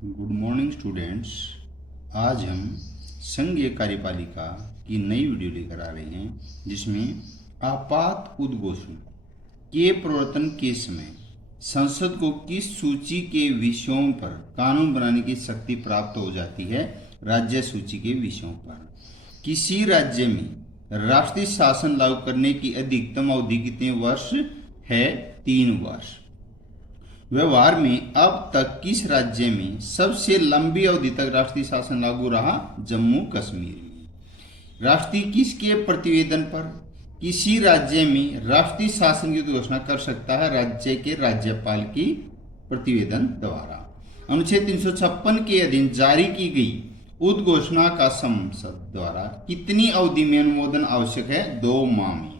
Good morning students. आज हम संघीय कार्यपालिका की नई वीडियो लेकर आ रहे हैं, जिसमें आपात उद्घोषणा के प्रवर्तन के समय संसद को किस सूची के विषयों पर कानून बनाने की शक्ति प्राप्त हो जाती है। राज्य सूची के विषयों पर किसी राज्य में राष्ट्रीय शासन लागू करने की अधिकतम अवधि कितने वर्ष है? 3 वर्ष। व्यवहार में अब तक किस राज्य में सबसे लंबी अवधि तक राष्ट्रीय शासन लागू रहा? जम्मू कश्मीर में। राष्ट्रपति किसके प्रतिवेदन पर किसी राज्य में राष्ट्रीय शासन की घोषणा कर सकता है? राज्य के राज्यपाल की प्रतिवेदन द्वारा। अनुच्छेद 356 के अधीन जारी की गई उद्घोषणा का संसद द्वारा कितनी अवधि में अनुमोदन आवश्यक है? 2 माह में।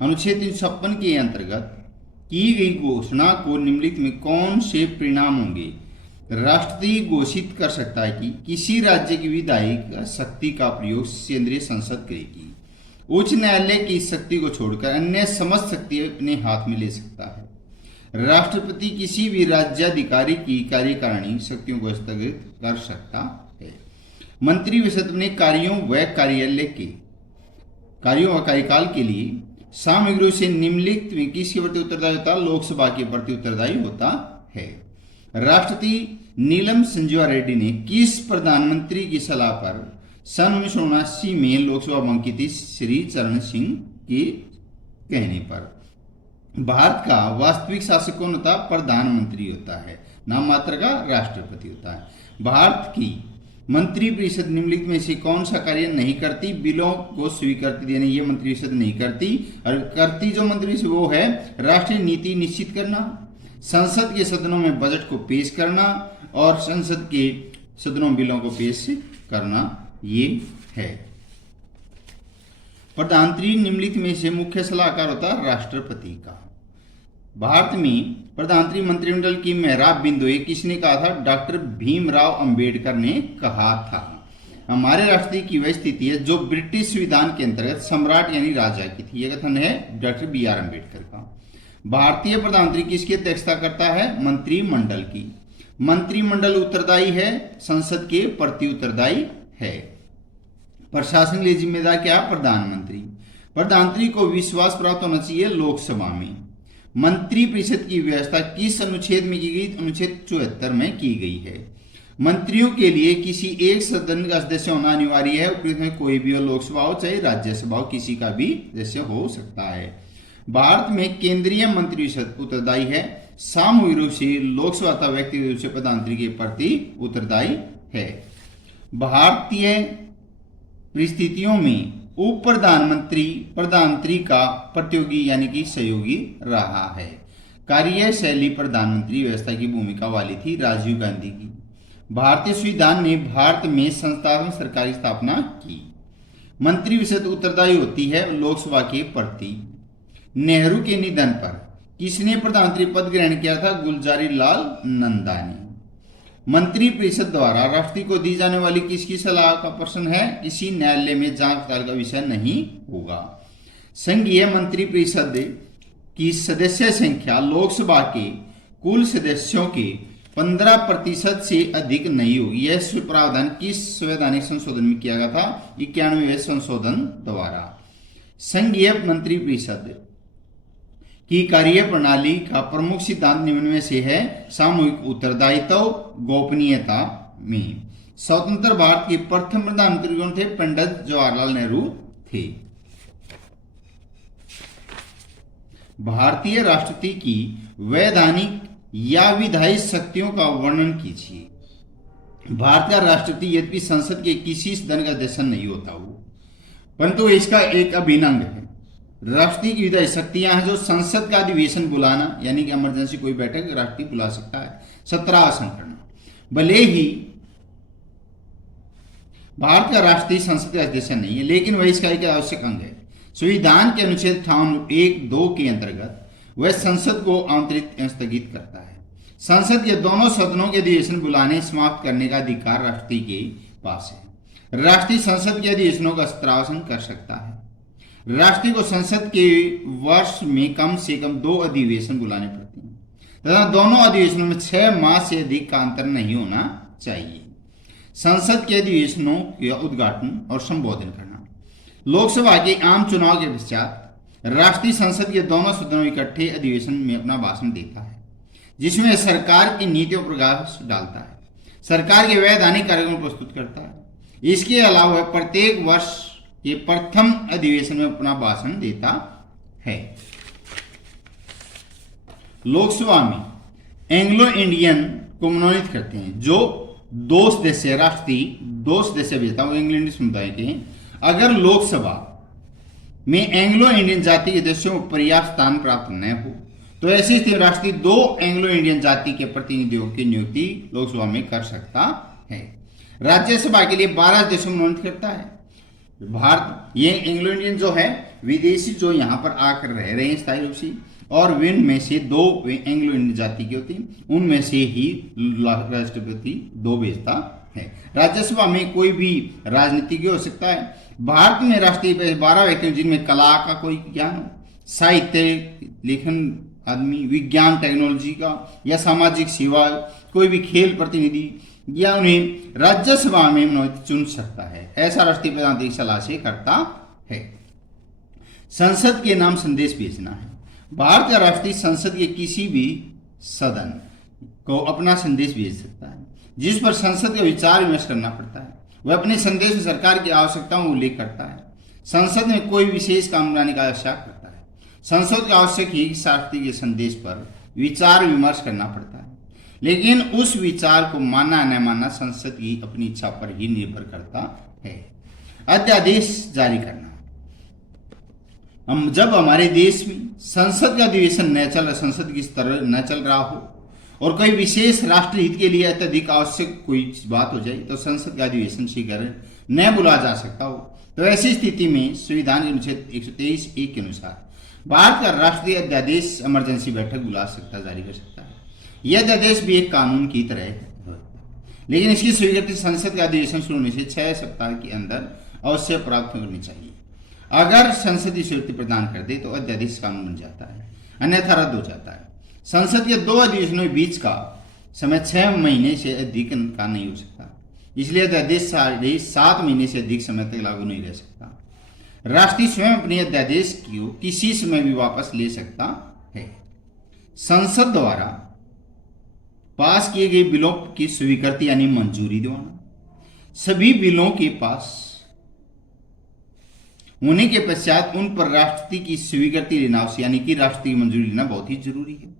अनुच्छेद 356 के अंतर्गत की गई घोषणा को निम्नलिखित में कौन से परिणाम होंगे? राष्ट्रपति घोषित कर सकता है कि किसी राज्य की विधायिक शक्ति का प्रयोग केंद्रीय संसद करेगी। उच्च न्यायालय की शक्ति को छोड़कर अन्य समस्त शक्ति अपने हाथ में ले सकता है। राष्ट्रपति किसी भी राज्याधिकारी की कार्यकारिणी शक्तियों को स्थगित कर सकता है। मंत्रिपरिषद अपने कार्यों व कार्यालय के कार्यों व कार्यकाल के लिए सामूहिक रूप से निम्नलिखित में किसके प्रति उत्तरदायी होता है? लोकसभा के प्रति उत्तरदायी होता है। राष्ट्रपति नीलम संजीवा रेड्डी ने किस प्रधानमंत्री की सलाह पर सन 1979 में लोकसभा भंग की थी? श्री चरण सिंह के कहने पर। भारत का वास्तविक शासक कौन होता है? प्रधानमंत्री होता है। नाम मात्र का राष्ट्रपति होता है। भारत की मंत्रिपरिषद निम्नलिखित में से कौन सा कार्य नहीं करती? बिलों को स्वीकृति देने ये मंत्रिपरिषद नहीं करती। और करती जो मंत्रिपरिषद वो है राष्ट्रीय नीति निश्चित करना, संसद के सदनों में बजट को पेश करना और संसद के सदनों में बिलों को पेश करना, ये है। प्रधानमंत्री निम्नलिखित में से मुख्य सलाहकार होता है राष्ट्रपति का। भारत में प्रधानमंत्री मंत्रिमंडल की मेहराब बिंदु किसने कहा था? डॉक्टर भीमराव अंबेडकर ने कहा था। हमारे राष्ट्रपति की वह स्थिति है जो ब्रिटिश संविधान के अंतर्गत सम्राट यानी राजा की थी। यह कथन है डॉक्टर BR अम्बेडकर का। भारतीय प्रधानमंत्री किसकी अध्यक्षता करता है? मंत्रिमंडल की। मंत्रिमंडल उत्तरदायी है, संसद के प्रति उत्तरदायी है। प्रशासन के लिए जिम्मेदार क्या है? प्रधानमंत्री। प्रधानमंत्री को विश्वास प्राप्त होना चाहिए लोकसभा में। मंत्रिपरिषद की व्यवस्था किस अनुच्छेद में की गई? अनुच्छेद 74 में की गई है। मंत्रियों के लिए किसी एक सदन का सदस्य होना अनिवार्य है। उपयुक्त में कोई भी हो, लोकसभा हो चाहे राज्यसभा हो, किसी का भी सदस्य हो सकता है। भारत में केंद्रीय मंत्रिपरिषद उत्तरदायी है। सामूहिक रूप से लोकसभा तथा व्यक्तिगत रूप से प्रधानमंत्री के प्रति उत्तरदायी है। भारतीय परिस्थितियों में उप प्रधानमंत्री का प्रतियोगी यानी कि सहयोगी रहा है। कार्यशैली प्रधानमंत्री व्यवस्था की भूमिका वाली थी राजीव गांधी की। भारतीय संविधान ने भारत में संस्थात्मक सरकार की स्थापना की। मंत्रिपरिषद उत्तरदायी होती है लोकसभा के प्रति। नेहरू के निधन पर किसने प्रधानमंत्री पद ग्रहण किया था? गुलजारीलाल नंदा ने। मंत्रिपरिषद द्वारा राष्ट्रपति को दी जाने वाली किसकी सलाह का प्रश्न है? किसी न्यायालय में जांच पड़ताल का विषय नहीं होगा। संघीय मंत्रिपरिषद की सदस्य संख्या लोकसभा के कुल सदस्यों के 15% से अधिक नहीं होगी। यह प्रावधान किस संवैधानिक संशोधन में किया गया था? 91वें संशोधन द्वारा। संघीय मंत्रिपरिषद की कार्य प्रणाली का प्रमुख सिद्धांत निम्न में से है: सामूहिक उत्तरदायित्व, गोपनीयता में। स्वतंत्र भारत के प्रथम प्रधानमंत्री कौन थे? पंडित जवाहरलाल नेहरू थे। भारतीय राष्ट्रपति की वैधानिक या विधायी शक्तियों का वर्णन कीजिए। भारत का राष्ट्रपति यद्यपि संसद के किसी सदन का सदस्य नहीं होता हो, परंतु इसका एक अभिन्न अंग है। राष्ट्रपति की विधायी शक्तियां हैं जो संसद का अधिवेशन बुलाना यानी कि इमरजेंसी कोई बैठक राष्ट्रपति बुला सकता है। सत्रासन करना। भले ही भारत का राष्ट्रपति संसद का सदस्य नहीं है, लेकिन वह इसका एक आवश्यक अंग है। संविधान के अनुच्छेद 58(1)(2) के अंतर्गत वह संसद को आमंत्रित स्थगित करता है। संसद के दोनों सदनों के अधिवेशन बुलाने समाप्त करने का अधिकार राष्ट्रपति के पास है। राष्ट्रपति संसद के अधिवेशनों का सत्रासन कर सकता है। राष्ट्रपति को संसद के वर्ष में कम से कम 2 अधिवेशन बुलाने पड़ते हैं तथा दोनों अधिवेशनों में 6 माह से अधिक का अंतर नहीं होना चाहिए। संसद के अधिवेशनों का उद्घाटन और संबोधन करना। लोकसभा के आम चुनाव के पश्चात राष्ट्रीय संसद के दोनों सदनों इकट्ठे अधिवेशन में अपना भाषण देता है, जिसमें सरकार की नीतियों पर प्रकाश डालता है, सरकार के वैधानिक कार्यक्रम प्रस्तुत करता है। इसके अलावा प्रत्येक वर्ष के प्रथम अधिवेशन में अपना भाषण देता है। लोकसभा में एंग्लो इंडियन को मनोनीत करते हैं, जो 2 सदस्य राष्ट्रीय 2 सदस्य भेजता है, वो एंग्लो इंडियन समुदाय के हैं। अगर लोकसभा में एंग्लो इंडियन जाति के सदस्यों को पर्याप्त स्थान प्राप्त न हो तो ऐसी स्थिति राष्ट्रीय 2 एंग्लो इंडियन जाति के प्रतिनिधियों की नियुक्ति लोकसभा में कर सकता है। राज्यसभा के लिए 12 सदस्यों को मनोनीत करता है। भारत ये एंग्लो इंडियन जो है विदेशी जो यहाँ पर आकर रह रहे हैं स्थायी रूप से, और विन में से 2 एंग्लो इंडियन जाति की होती, उनमें से ही राष्ट्रपति 2 भेजता है। राज्यसभा में कोई भी राजनीतिज्ञ हो सकता है। भारत में राष्ट्रीय 12 व्यक्ति जिनमें कला का कोई ज्ञान, साहित्य, लेखन आदमी, विज्ञान टेक्नोलॉजी का या सामाजिक सेवा, कोई भी खेल प्रतिनिधि, या उन्हें राज्यसभा में मनोनीत चुन सकता है। ऐसा राष्ट्रीय प्रधान की सलाह से करता है। संसद के नाम संदेश भेजना है। भारत का राष्ट्रीय संसद के किसी भी सदन को अपना संदेश भेज सकता है, जिस पर संसद का विचार विमर्श करना पड़ता है। वह अपने संदेश में सरकार की आवश्यकताओं का उल्लेख करता है। संसद में कोई विशेष काम लाने का आवश्यक करता है। संसद का आवश्यक ही राष्ट्रीय के संदेश पर विचार विमर्श करना पड़ता है, लेकिन उस विचार को मानना न मानना संसद की अपनी इच्छा पर ही निर्भर करता है। अध्यादेश जारी करना। हम जब हमारे देश में संसद का अधिवेशन संसद की तरह न चल रहा हो और कोई विशेष राष्ट्र हित के लिए अत्यधिक आवश्यक कोई बात हो जाए तो संसद का अधिवेशन शीघ्र न बुलाया जा सकता हो, तो ऐसी स्थिति में संविधान के अनुच्छेद 123(1) के अनुसार भारत का राष्ट्रीय अध्यादेश इमरजेंसी बैठक बुला सकता, जारी कर सकता है। यह अध्यादेश भी एक कानून की तरह है, लेकिन इसकी स्वीकृति संसद का अधिवेशन शुरू होने से 6 सप्ताह के अंदर अवश्य प्राप्त करनी चाहिए। अगर संसद स्वीकृति प्रदान कर दे तो अध्यादेश कानून बन जाता है, अन्यथा रद्द हो जाता है। संसद के 2 अधिवेशनों के बीच का समय 6 महीने से अधिक का नहीं हो सकता, इसलिए अध्यादेश 7 महीने से अधिक समय तक लागू नहीं रह सकता। राष्ट्रीय स्वयं अपने अध्यादेश को किसी समय भी वापस ले सकता है। संसद द्वारा पास किए गए बिलों की स्वीकृति यानी मंजूरी दिलाना। सभी बिलों के पास होने के पश्चात उन पर राष्ट्रपति की स्वीकृति लेना यानी कि राष्ट्रपति की मंजूरी लेना बहुत ही जरूरी है।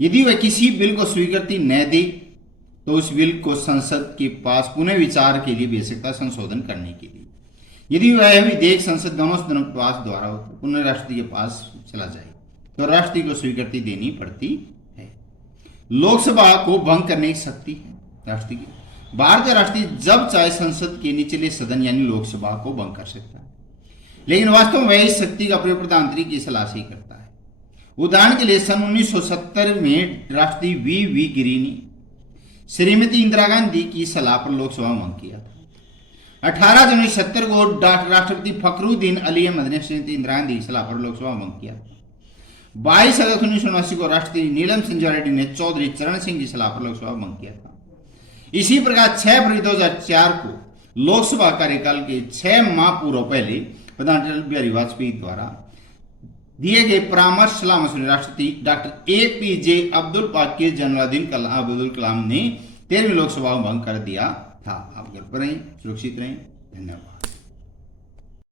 यदि वह किसी बिल को स्वीकृति न दे तो उस बिल को संसद के पास पुनः विचार के लिए भेज सकता, संशोधन करने के लिए। यदि वह विधेयक संसद दोनों सदनों के पास द्वारा पुनः राष्ट्रपति के पास चला जाए तो राष्ट्रपति को स्वीकृति देनी पड़ती है। लोकसभा को भंग करने की शक्ति है राष्ट्रपति की। भारत का राष्ट्रपति जब चाहे संसद के निचले सदन यानी लोकसभा को भंग कर सकता है, लेकिन वास्तव में वह इस शक्ति का प्रयोग प्रधानमंत्री की सलाह से ही करता है। उदाहरण के लिए सन 1970 में राष्ट्रपति वी गिरी ने श्रीमती इंदिरा गांधी की सलाह पर लोकसभा में भंग किया था। 18 जनवरी 1970 को राष्ट्रपति फखरुद्दीन अली अहमद ने श्रीमती इंदिरा गांधी की सलाह पर लोकसभा में भंग किया था। 22 अगस्त 1979 को राष्ट्रपति नीलम संजय रेड्डी ने चौधरी चरण सिंह की सलाह पर लोकसभा में भंग किया था। इसी प्रकार 6 फरवरी 2004 को लोकसभा कार्यकाल के 6 माह पूर्व पहले प्रधानमंत्री अटल बिहारी वाजपेयी द्वारा दिए गए परामर्श सलाह मशवरे राष्ट्रपति डॉक्टर APJ अब्दुल पाक के जन्मदिन अब्दुल कलाम ने 13वीं लोकसभा में भंग कर दिया था। आप घर पर रहें, सुरक्षित रहें। धन्यवाद।